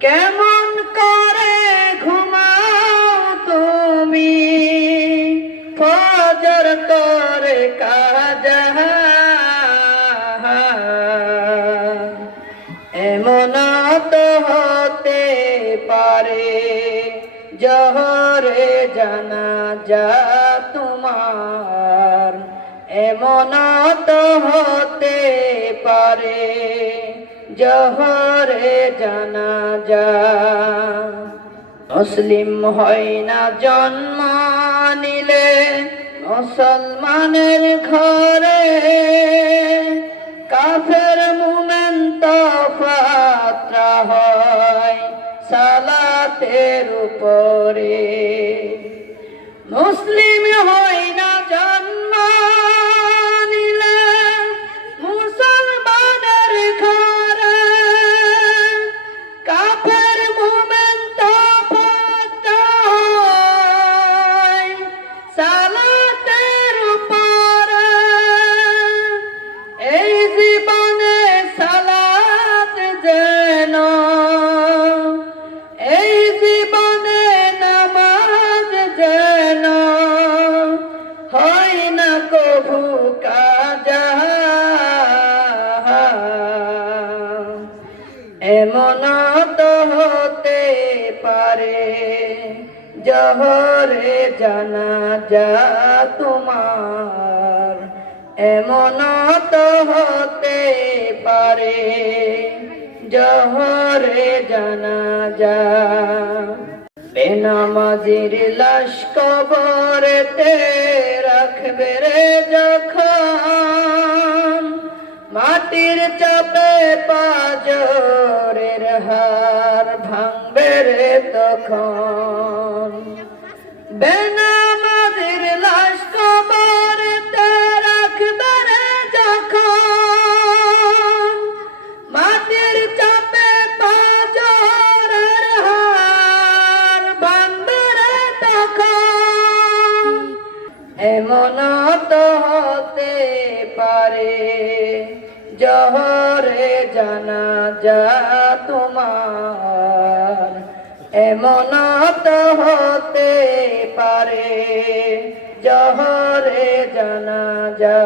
কেমন করে ঘুমাও তুমি ফজর করে কাজা, এমন তো হতে পারে জোহরে জানাজা তোমার, এমন তো হতে পারে জোহরে জানাজা। মুসলিম হয় না জন্ম নিলে মুসলমানের ঘরে, কাফের মুমিন তফাৎ হয় সালাতের উপরে। মুসলিম হয় না জন্ম নিলে মুসলমানের ঘরে, কাফের মুমিন তফাৎ হয় সালাতের উপরে। এই জীবনে সালাত যেন, এই জীবনে নামাজ যেন হয় না কভু কাজা, এমন তো হতে পারে জোহরে জানাজা তোমার, এমন তো হতে পারে জোহরে জানাজা। বেনামাজির লাশ কবরেতে রাখবে রে যখন, মাটির চাপে পাঁজরের হাড় ভাঙবে রে তখন। বেনামাজির লাশ কবরেতে রাখবে রে যখন, মাটির চাপে পাঁজরের হাড় ভাঙবে রে তখন, এমন তো হতে পারে জোহরে জানাজা তোমার, এমন তো হতে পারে জোহরে জানাজা।